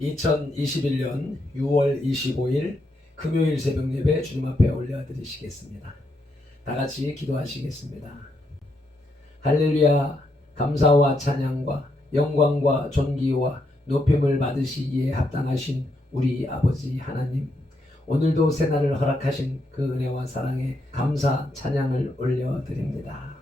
2021년 6월 25일 금요일 새벽 예배 주님 앞에 올려드리시겠습니다. 다 같이 기도하시겠습니다. 할렐루야. 감사와 찬양과 영광과 존귀와 높임을 받으시기에 합당하신 우리 아버지 하나님, 오늘도 새날을 허락하신 그 은혜와 사랑에 감사 찬양을 올려드립니다.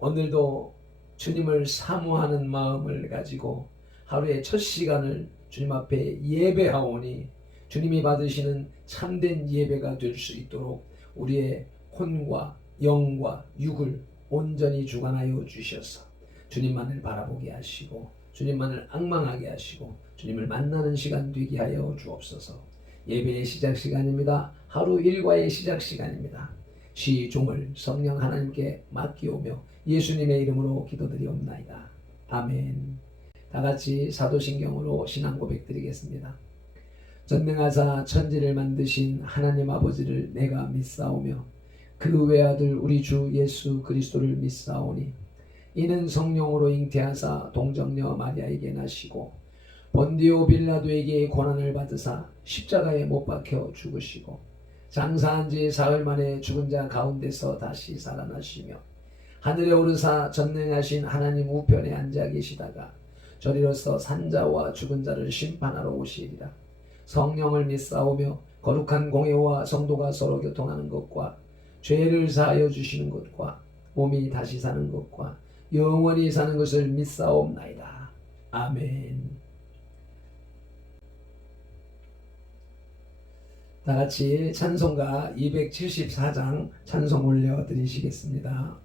오늘도 주님을 사모하는 마음을 가지고 하루의 첫 시간을 주님 앞에 예배하오니 주님이 받으시는 참된 예배가 될 수 있도록 우리의 혼과 영과 육을 온전히 주관하여 주셔서 주님만을 바라보게 하시고 주님만을 앙망하게 하시고 주님을 만나는 시간 되게 하여 주옵소서. 예배의 시작 시간입니다. 하루 일과의 시작 시간입니다. 시종을 성령 하나님께 맡기오며 예수님의 이름으로 기도드리옵나이다. 아멘. 다같이 사도신경으로 신앙 고백 드리겠습니다. 전능하사 천지를 만드신 하나님 아버지를 내가 믿사오며 그 외아들 우리 주 예수 그리스도를 믿사오니 이는 성령으로 잉태하사 동정녀 마리아에게 나시고 본디오 빌라도에게 고난을 받으사 십자가에 못 박혀 죽으시고 장사한 지 사흘 만에 죽은 자 가운데서 다시 살아나시며 하늘에 오르사 전능하신 하나님 우편에 앉아 계시다가 저리로서 산자와 죽은 자를 심판하러 오시리라. 성령을 믿사오며 거룩한 공회와 성도가 서로 교통하는 것과 죄를 사하여 주시는 것과 몸이 다시 사는 것과 영원히 사는 것을 믿사옵나이다. 아멘. 다같이 찬송가 274장 찬송 올려드리시겠습니다.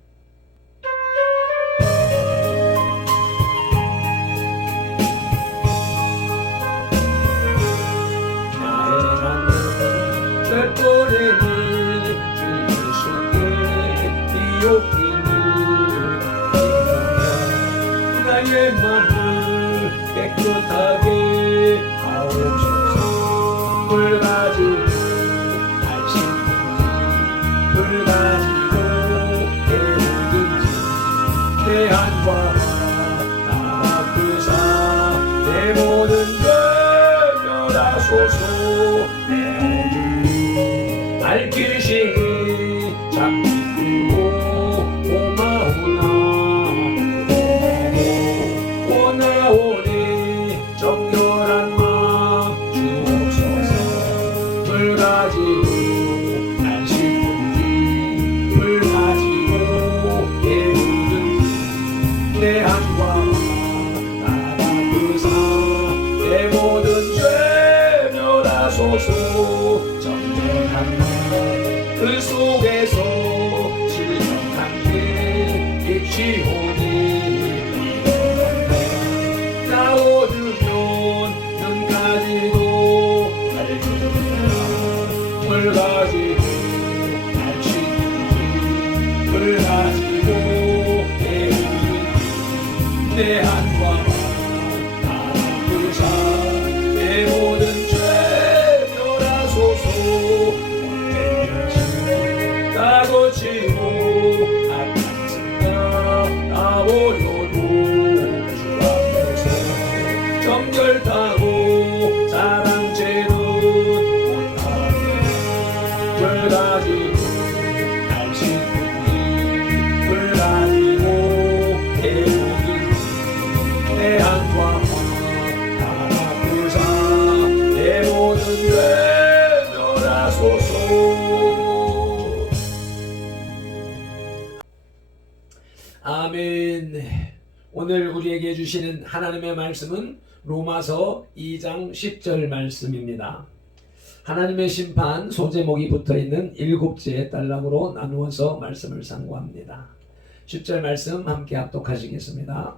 나의 맘을 깨끗하게 하옵소서. 물 가지고 날씬든지 물 가지고 배우든지 내 한과 아프사 내 모든 죄 멸하소서. 내 밝히시니 참 정결한 그 속에서 진정한 빛이 오니 나오르면 눈 가지고 밝으라. 물 가지고 날씬히 물 가지고 배우니 내 한과 정결타고 사랑죄는 못하게 물 가지고 날씬히 물 가지고 배우는 내 한과 아프사 내 모든 죄 멸하소서. 아멘. 오늘 우리에게 주시는 하나님의 말씀은 로마서 2장 10절 말씀입니다. 하나님의 심판 소제목이 붙어있는 7째 단락으로 나누어서 말씀을 상고합니다. 10절 말씀 함께 합독하시겠습니다.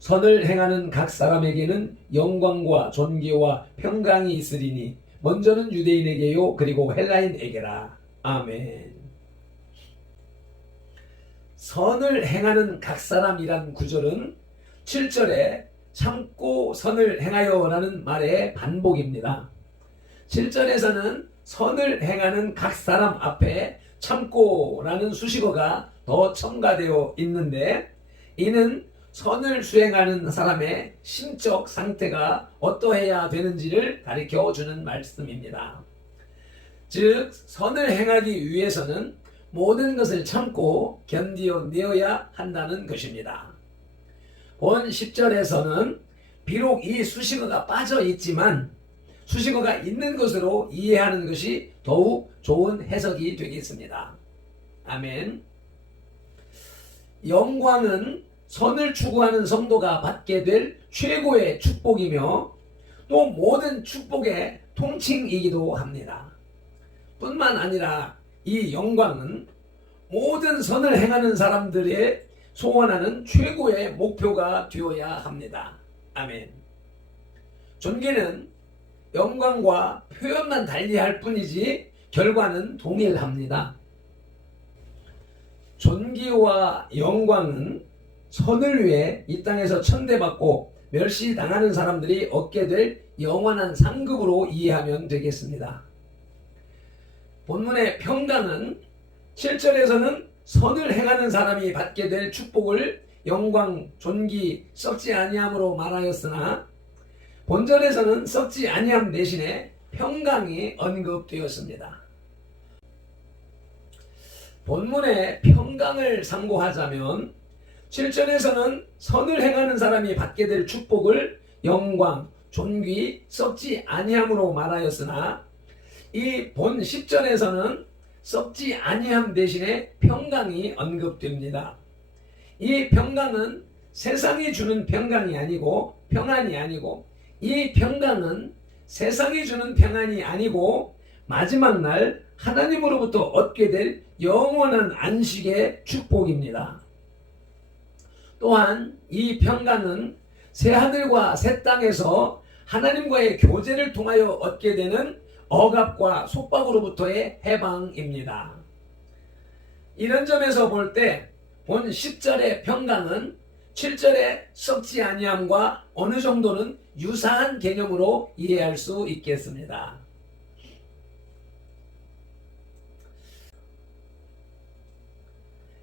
선을 행하는 각 사람에게는 영광과 존귀와 평강이 있으리니 먼저는 유대인에게요 그리고 헬라인에게라. 아멘. 선을 행하는 각 사람이란 구절은 7절에 참고 선을 행하여 라는 말의 반복입니다. 7절에서는 선을 행하는 각 사람 앞에 참고 라는 수식어가 더 첨가되어 있는데 이는 선을 수행하는 사람의 심적 상태가 어떠해야 되는지를 가르쳐 주는 말씀입니다. 즉, 선을 행하기 위해서는 모든 것을 참고 견디어내어야 한다는 것입니다. 본 10절에서는 비록 이 수식어가 빠져 있지만 수식어가 있는 것으로 이해하는 것이 더욱 좋은 해석이 되겠습니다. 아멘. 영광은 선을 추구하는 성도가 받게 될 최고의 축복이며 또 모든 축복의 통칭이기도 합니다. 뿐만 아니라 이 영광은 모든 선을 행하는 사람들의 소원하는 최고의 목표가 되어야 합니다. 아멘. 존귀는 영광과 표현만 달리할 뿐이지 결과는 동일합니다. 존귀와 영광은 선을 위해 이 땅에서 천대받고 멸시당하는 사람들이 얻게 될 영원한 상급으로 이해하면 되겠습니다. 본문의 평강은 7절에서는 선을 행하는 사람이 받게 될 축복을 영광, 존귀, 썩지 아니함으로 말하였으나 본절에서는 썩지 아니함 대신에 평강이 언급되었습니다. 본문의 평강을 상고하자면 7절에서는 선을 행하는 사람이 받게 될 축복을 영광, 존귀, 썩지 아니함으로 말하였으나 이 본 10절에서는 썩지 아니함 대신에 평강이 언급됩니다. 이 평강은 세상이 주는 평강이 아니고 평안이 아니고 이 평강은 세상이 주는 평안이 아니고 마지막 날 하나님으로부터 얻게 될 영원한 안식의 축복입니다. 또한 이 평강은 새하늘과 새 땅에서 하나님과의 교제를 통하여 얻게 되는 억압과 속박으로부터의 해방입니다. 이런 점에서 볼 때 본 10절의 평강은 7절의 썩지 아니함과 어느 정도는 유사한 개념으로 이해할 수 있겠습니다.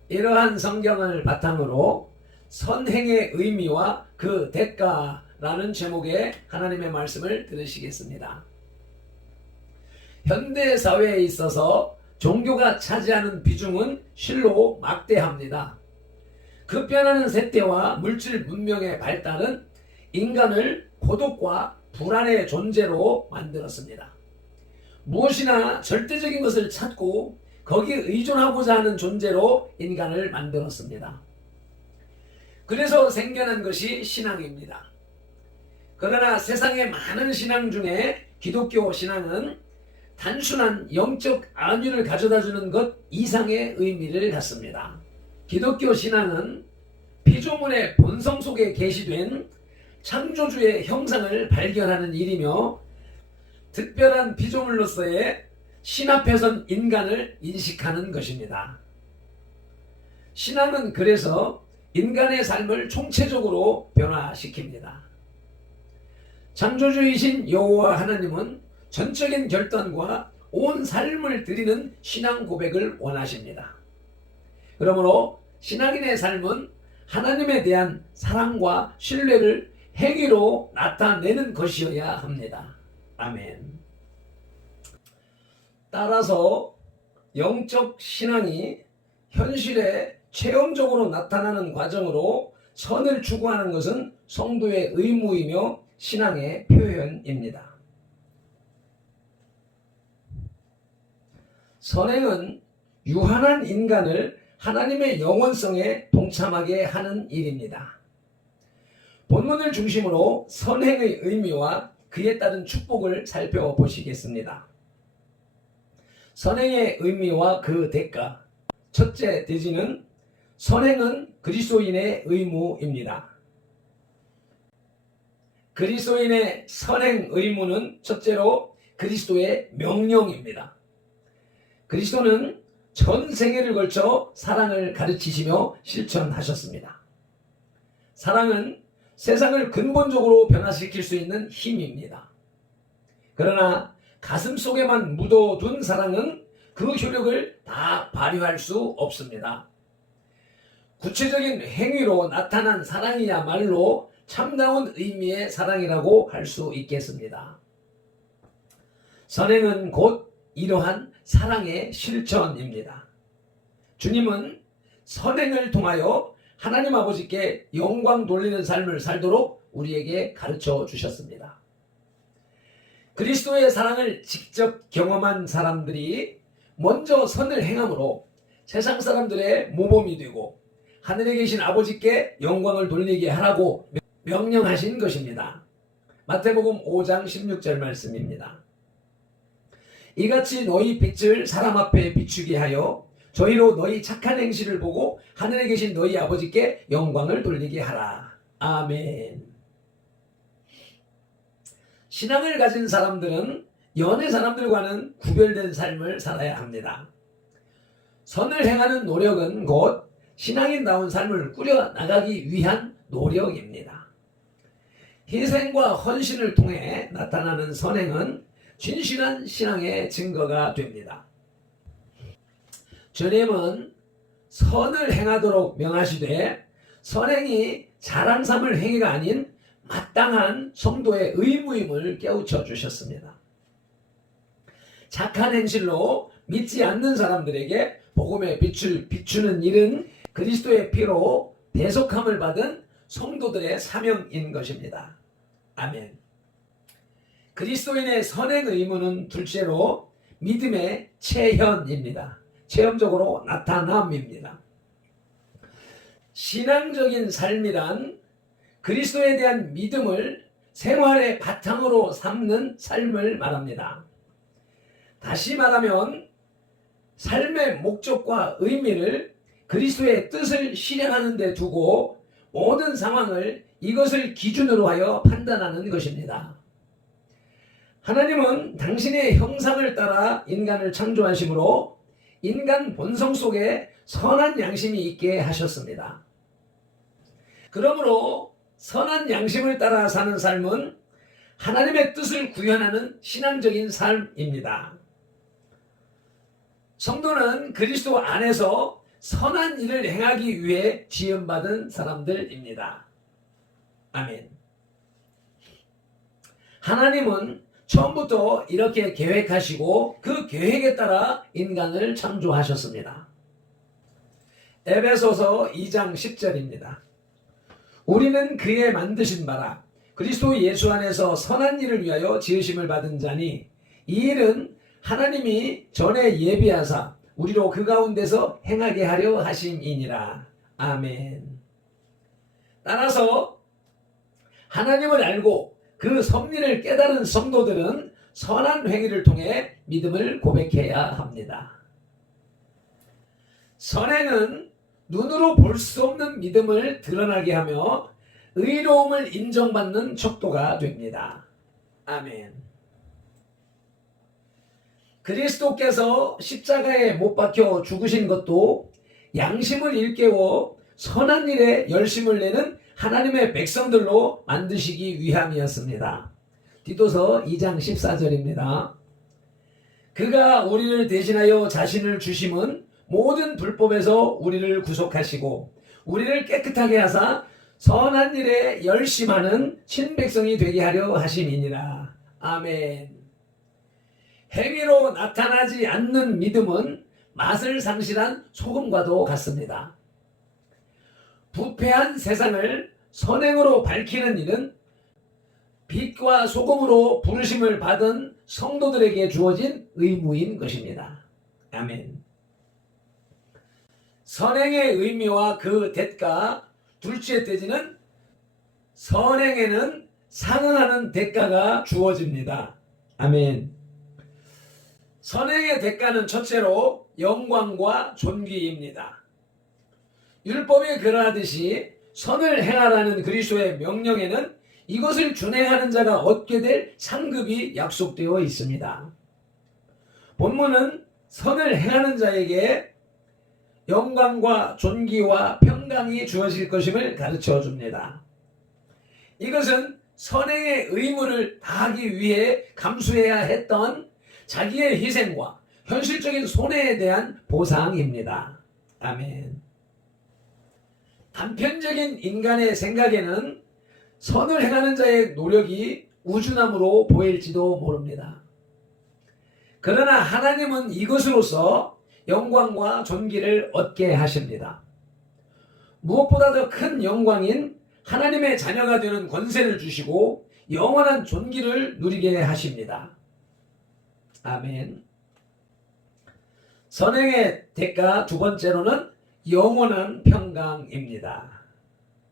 이러한 성경을 바탕으로 선행의 의미와 그 대가라는 제목의 하나님의 말씀을 들으시겠습니다. 현대 사회에 있어서 종교가 차지하는 비중은 실로 막대합니다. 급변하는 세대와 물질 문명의 발달은 인간을 고독과 불안의 존재로 만들었습니다. 무엇이나 절대적인 것을 찾고 거기에 의존하고자 하는 존재로 인간을 만들었습니다. 그래서 생겨난 것이 신앙입니다. 그러나 세상의 많은 신앙 중에 기독교 신앙은 단순한 영적 안위를 가져다주는 것 이상의 의미를 갖습니다. 기독교 신앙은 피조물의 본성 속에 계시된 창조주의 형상을 발견하는 일이며 특별한 피조물로서의 신 앞에선 인간을 인식하는 것입니다. 신앙은 그래서 인간의 삶을 총체적으로 변화시킵니다. 창조주이신 여호와 하나님은 전적인 결단과 온 삶을 드리는 신앙 고백을 원하십니다. 그러므로 신앙인의 삶은 하나님에 대한 사랑과 신뢰를 행위로 나타내는 것이어야 합니다. 아멘. 따라서 영적 신앙이 현실에 체험적으로 나타나는 과정으로 선을 추구하는 것은 성도의 의무이며 신앙의 표현입니다. 선행은 유한한 인간을 하나님의 영원성에 동참하게 하는 일입니다. 본문을 중심으로 선행의 의미와 그에 따른 축복을 살펴보시겠습니다. 선행의 의미와 그 대가. 첫째 대지는 선행은 그리스도인의 의무입니다. 그리스도인의 선행 의무는 첫째로 그리스도의 명령입니다. 그리스도는 전 생애를 걸쳐 사랑을 가르치시며 실천하셨습니다. 사랑은 세상을 근본적으로 변화시킬 수 있는 힘입니다. 그러나 가슴 속에만 묻어둔 사랑은 그 효력을 다 발휘할 수 없습니다. 구체적인 행위로 나타난 사랑이야말로 참다운 의미의 사랑이라고 할 수 있겠습니다. 선행은 곧 이러한 사랑의 실천입니다. 주님은 선행을 통하여 하나님 아버지께 영광 돌리는 삶을 살도록 우리에게 가르쳐 주셨습니다. 그리스도의 사랑을 직접 경험한 사람들이 먼저 선을 행함으로 세상 사람들의 모범이 되고 하늘에 계신 아버지께 영광을 돌리게 하라고 명령하신 것입니다. 마태복음 5장 16절 말씀입니다. 이같이 너희 빛을 사람 앞에 비추게 하여 저희로 너희 착한 행실을 보고 하늘에 계신 너희 아버지께 영광을 돌리게 하라. 아멘. 신앙을 가진 사람들은 연애 사람들과는 구별된 삶을 살아야 합니다. 선을 행하는 노력은 곧 신앙인다운 삶을 꾸려 나가기 위한 노력입니다. 희생과 헌신을 통해 나타나는 선행은 진실한 신앙의 증거가 됩니다. 주님은 선을 행하도록 명하시되 선행이 자랑 삼을 행위가 아닌 마땅한 성도의 의무임을 깨우쳐 주셨습니다. 착한 행실로 믿지 않는 사람들에게 복음의 빛을 비추는 일은 그리스도의 피로 대속함을 받은 성도들의 사명인 것입니다. 아멘. 그리스도인의 선행 의무는 둘째로 믿음의 체현입니다. 체험적으로 나타남입니다. 신앙적인 삶이란 그리스도에 대한 믿음을 생활의 바탕으로 삼는 삶을 말합니다. 다시 말하면 삶의 목적과 의미를 그리스도의 뜻을 실행하는 데 두고 모든 상황을 이것을 기준으로 하여 판단하는 것입니다. 하나님은 당신의 형상을 따라 인간을 창조하심으로 인간 본성 속에 선한 양심이 있게 하셨습니다. 그러므로 선한 양심을 따라 사는 삶은 하나님의 뜻을 구현하는 신앙적인 삶입니다. 성도는 그리스도 안에서 선한 일을 행하기 위해 지음받은 사람들입니다. 아멘. 하나님은 처음부터 이렇게 계획하시고 그 계획에 따라 인간을 창조하셨습니다. 에베소서 2장 10절입니다. 우리는 그의 만드신 바라 그리스도 예수 안에서 선한 일을 위하여 지으심을 받은 자니 이 일은 하나님이 전에 예비하사 우리로 그 가운데서 행하게 하려 하심이니라. 아멘. 따라서 하나님을 알고 그 섭리를 깨달은 성도들은 선한 행위를 통해 믿음을 고백해야 합니다. 선행은 눈으로 볼 수 없는 믿음을 드러나게 하며 의로움을 인정받는 척도가 됩니다. 아멘. 그리스도께서 십자가에 못 박혀 죽으신 것도 양심을 일깨워 선한 일에 열심을 내는 하나님의 백성들로 만드시기 위함이었습니다. 디도서 2장 14절입니다. 그가 우리를 대신하여 자신을 주심은 모든 불법에서 우리를 구속하시고 우리를 깨끗하게 하사 선한 일에 열심하는 친백성이 되게 하려 하심이니라. 아멘. 행위로 나타나지 않는 믿음은 맛을 상실한 소금과도 같습니다. 부패한 세상을 선행으로 밝히는 일은 빛과 소금으로 부르심을 받은 성도들에게 주어진 의무인 것입니다. 아멘. 선행의 의미와 그 대가, 둘째 떼지는 선행에는 상응하는 대가가 주어집니다. 아멘. 선행의 대가는 첫째로 영광과 존귀입니다. 율법에 그러하듯이 선을 행하라는 그리스도의 명령에는 이것을 준행하는 자가 얻게 될 상급이 약속되어 있습니다. 본문은 선을 행하는 자에게 영광과 존귀와 평강이 주어질 것임을 가르쳐 줍니다. 이것은 선행의 의무를 다하기 위해 감수해야 했던 자기의 희생과 현실적인 손해에 대한 보상입니다. 아멘. 단편적인 인간의 생각에는 선을 행하는 자의 노력이 우준함으로 보일지도 모릅니다. 그러나 하나님은 이것으로서 영광과 존귀를 얻게 하십니다. 무엇보다 더 큰 영광인 하나님의 자녀가 되는 권세를 주시고 영원한 존귀를 누리게 하십니다. 아멘. 선행의 대가 두 번째로는 영원한 평강입니다.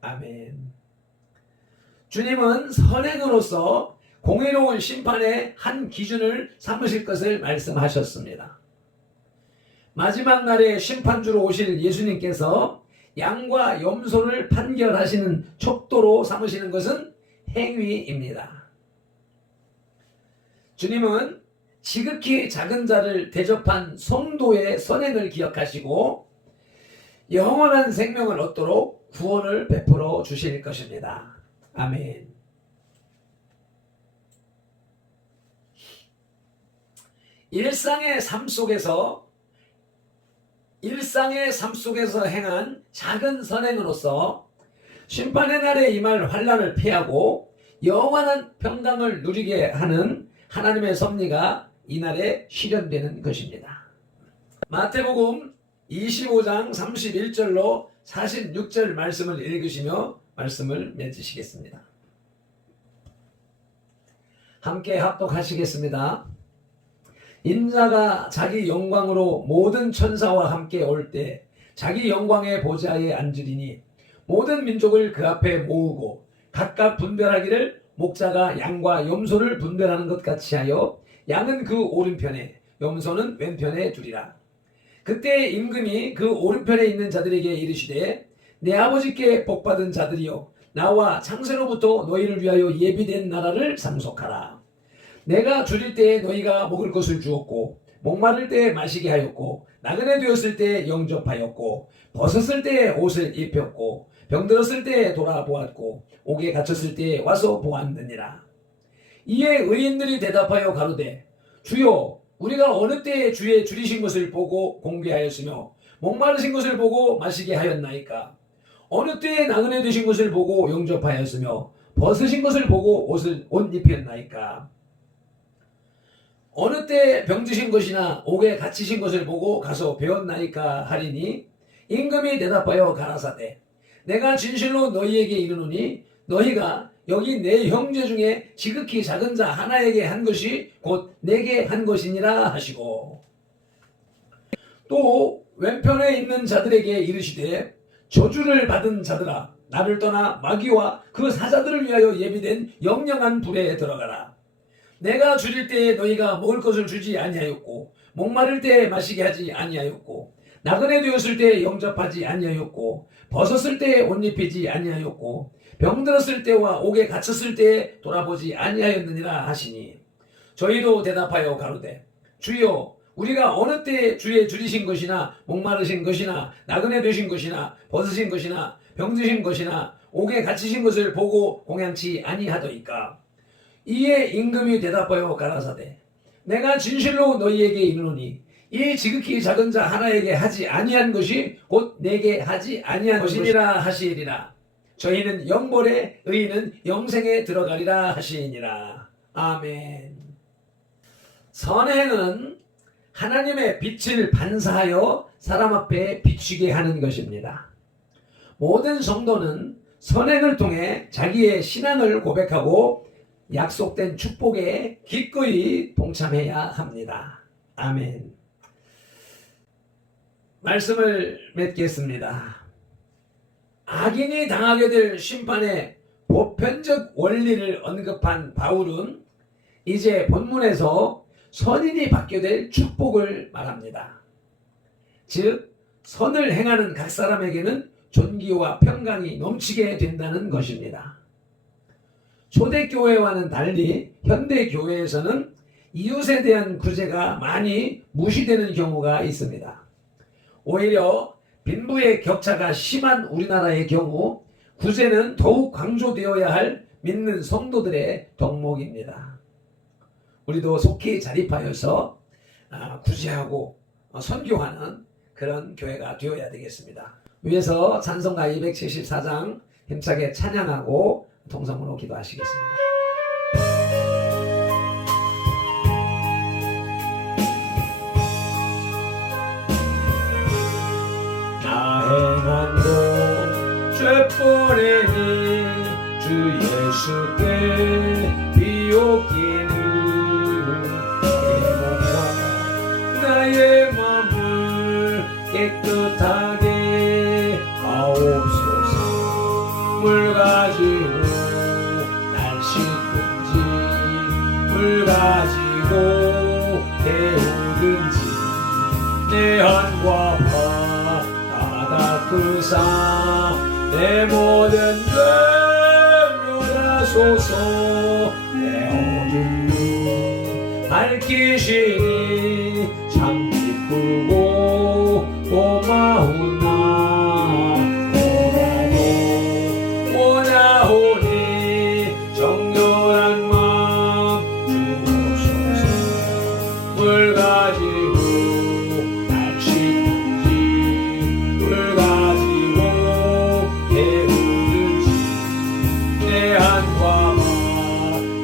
아멘. 주님은 선행으로서 공의로운 심판의 한 기준을 삼으실 것을 말씀하셨습니다. 마지막 날에 심판주로 오실 예수님께서 양과 염소를 판결하시는 척도로 삼으시는 것은 행위입니다. 주님은 지극히 작은 자를 대접한 성도의 선행을 기억하시고 영원한 생명을 얻도록 구원을 베풀어 주실 것입니다. 아멘. 일상의 삶 속에서 행한 작은 선행으로서 심판의 날에 임할 환난을 피하고 영원한 평강을 누리게 하는 하나님의 섭리가 이날에 실현되는 것입니다. 마태복음 25장 31절로 46절 말씀을 읽으시며 말씀을 맺으시겠습니다. 함께 합독하시겠습니다. 인자가 자기 영광으로 모든 천사와 함께 올 때 자기 영광의 보좌에 앉으리니 모든 민족을 그 앞에 모으고 각각 분별하기를 목자가 양과 염소를 분별하는 것 같이 하여 양은 그 오른편에 염소는 왼편에 두리라. 그때 임금이 그 오른편에 있는 자들에게 이르시되 내 아버지께 복받은 자들이여 나와 창세로부터 너희를 위하여 예비된 나라를 상속하라. 내가 줄일 때에 너희가 먹을 것을 주었고 목마를 때에 마시게 하였고 나그네 되었을 때에 영접하였고 벗었을 때에 옷을 입혔고 병들었을 때에 돌아보았고 옥에 갇혔을 때에 와서 보았느니라. 이에 의인들이 대답하여 가로되 주여 우리가 어느 때에 주의 줄이신 것을 보고 공개하였으며 목마르신 것을 보고 마시게 하였나이까. 어느 때에 나그네 되신 것을 보고 영접하였으며 벗으신 것을 보고 옷 입혔나이까. 어느 때 병드신 것이나 옥에 갇히신 것을 보고 가서 배웠나이까 하리니 임금이 대답하여 가라사대 내가 진실로 너희에게 이르노니 너희가 여기 내 형제 중에 지극히 작은 자 하나에게 한 것이 곧 내게 한 것이니라 하시고 또 왼편에 있는 자들에게 이르시되 저주를 받은 자들아 나를 떠나 마귀와 그 사자들을 위하여 예비된 영영한 불에 들어가라. 내가 줄일 때에 너희가 먹을 것을 주지 아니하였고 목마를 때에 마시게 하지 아니하였고 나그네 되었을 때에 영접하지 아니하였고 벗었을 때에 옷 입히지 아니하였고 병들었을 때와 옥에 갇혔을 때에 돌아보지 아니하였느니라 하시니 저희도 대답하여 가로되 주여 우리가 어느 때에 주의 줄이신 것이나 목마르신 것이나 나그네 되신 것이나 벗으신 것이나 병드신 것이나 옥에 갇히신 것을 보고 공양치 아니하더이까. 이에 임금이 대답하여 가라사대 내가 진실로 너희에게 이르노니 이 지극히 작은 자 하나에게 하지 아니한 것이 곧 내게 하지 아니한 것이니라 하시리라. 저희는 영벌에 의인은 영생에 들어가리라 하시니라. 아멘. 선행은 하나님의 빛을 반사하여 사람 앞에 비추게 하는 것입니다. 모든 성도는 선행을 통해 자기의 신앙을 고백하고 약속된 축복에 기꺼이 동참해야 합니다. 아멘. 말씀을 맺겠습니다. 악인이 당하게 될 심판의 보편적 원리를 언급한 바울은 이제 본문에서 선인이 받게 될 축복을 말합니다. 즉 선을 행하는 각 사람에게는 존귀와 평강이 넘치게 된다는 것입니다. 초대교회와는 달리 현대교회에서는 이웃에 대한 구제가 많이 무시되는 경우가 있습니다. 오히려 빈부의 격차가 심한 우리나라의 경우 구제는 더욱 강조되어야 할 믿는 성도들의 덕목입니다. 우리도 속히 자립하여서 구제하고 선교하는 그런 교회가 되어야 되겠습니다. 위에서 찬송가 274장 힘차게 찬양하고 통성으로 기도하시겠습니다. 나 행한도 죄뿐이니 주 예수께 비옵기는 내 몸과 나의 맘을 깨끗하게 하옵소서. 물 가지고 날 씻든지 물 가지고 데우든지 내 한과 바 닦으사 내 모든 죄 멸하소서. 내 어둠 눈 밝히시니 참 기쁘고 고마우나 원하오니 정결한 맘 주옵소서. 물 가지고 날 씻든지 물 가지고 데우든지 내 한과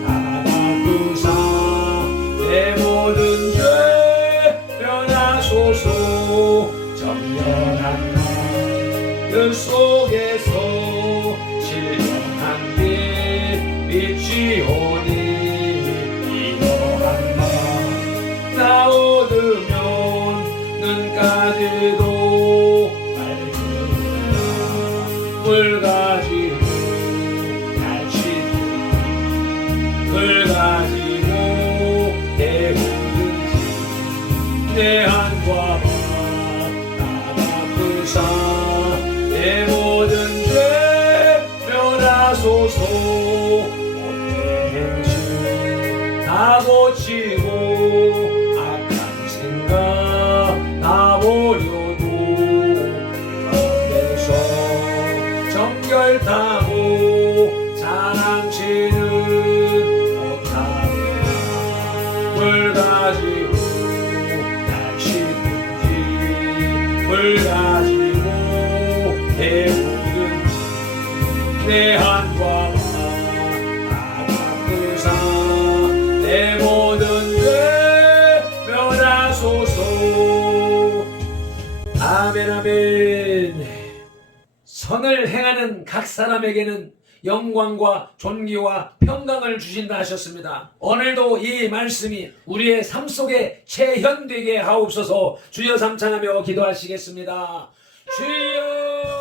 다 닦으사 내 모든 죄 면하소서. 정결한 그 속에서 신령한 빛 비치오니 이러한 나 얻으면 눈까지도 밝으리라. 물 가지고 날 씻든지 물 가지고 데우든지 내 한과 내 모든 죄 면하소서. 못된 행실 다 고치고 악한 생각 다 버려도 가운데서 정결타고 자랑치는 못하리라. 물 가지고 날 씻든지 물 가지고 데우든지 내 한과 다 닦으사 내 모든 죄 면하소서. 아멘 아멘. 선을 행하는 각 사람에게는 영광과 존귀와 평강을 주신다 하셨습니다. 오늘도 이 말씀이 우리의 삶 속에 체현되게 하옵소서. 주여 삼창하며 기도하시겠습니다. 주여